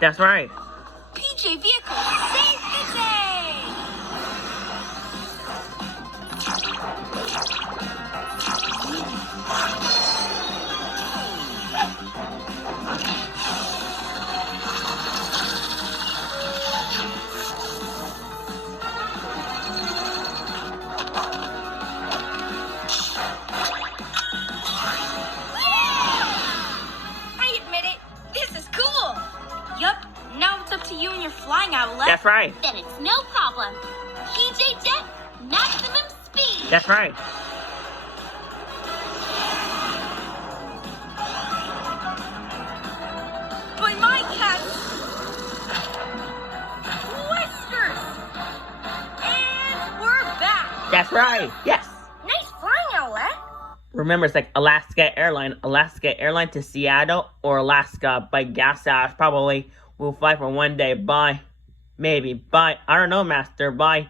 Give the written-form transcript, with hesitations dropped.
That's right. PJ Vehicle save the day! I admit it, this is cool. Yup, now it's up to you and your flying outlet. That's right. Then it's no problem. PJ Jet, maximum speed. That's right. By my cat, Whiskers. And we're back. That's right. Yes. Nice flying outlet. Remember, it's like Alaska Airline to Seattle or Alaska by gas hours. Probably we'll fly for one day. Bye. Maybe. Bye. I don't know, Master. Bye.